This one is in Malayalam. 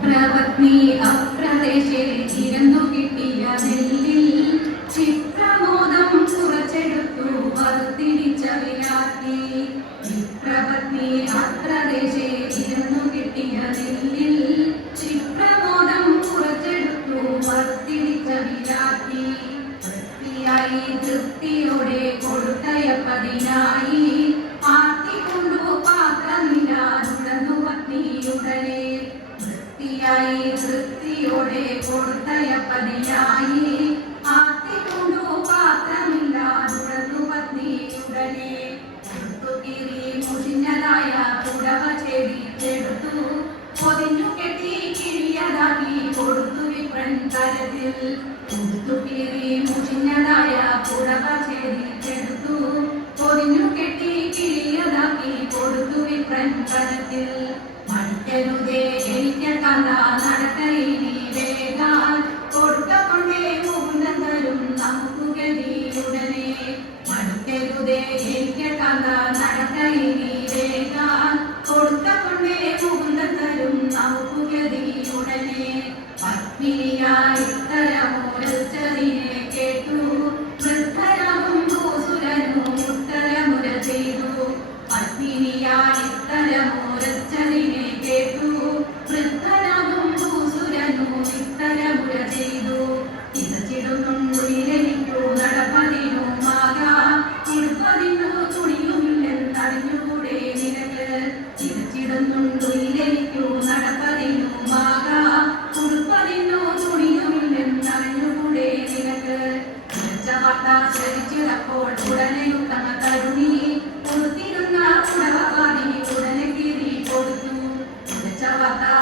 പ്രപത്നി അപ്രദേശേ ഇരുന്നു കിട്ടിയ നെല്ലിൽ ചിത്രമോദം കുറച്ചെടുത്തു വർത്തിരിച്ച വിരാട്ടി പ്രപത്നി അപ്രദേശേ ഇരുന്നു കിട്ടിയ നെല്ലിൽ ചിത്രമോദം കുറച്ചെടുത്തു വർത്തിരിച്ച വിരാട്ടി വൃത്തിയായി തൃപ്തിയോടെ കൊടുത്തയപ്പതിനായി ആർത്തിക്കൊണ്ടു കൊടുത്തയപ്പതിനായി ആർത്തിക്കൊണ്ടു പാത്രമില്ലാതുടന്നു പത്നിയുടനെ കീറി മുഷിഞ്ഞതായ പുടവ കെട്ടി കിഴിയതാക്കി കൊടുത്തു വിപ്രൻ തരത്തിൽ കീറി മുഷിഞ്ഞതായ കെട്ടി കിഴിയതാക്കി കൊടുത്തു വിപ്രൻ തരത്തിൽ മടിക്കരുതേ എനിക്ക് കണ്ട guardar.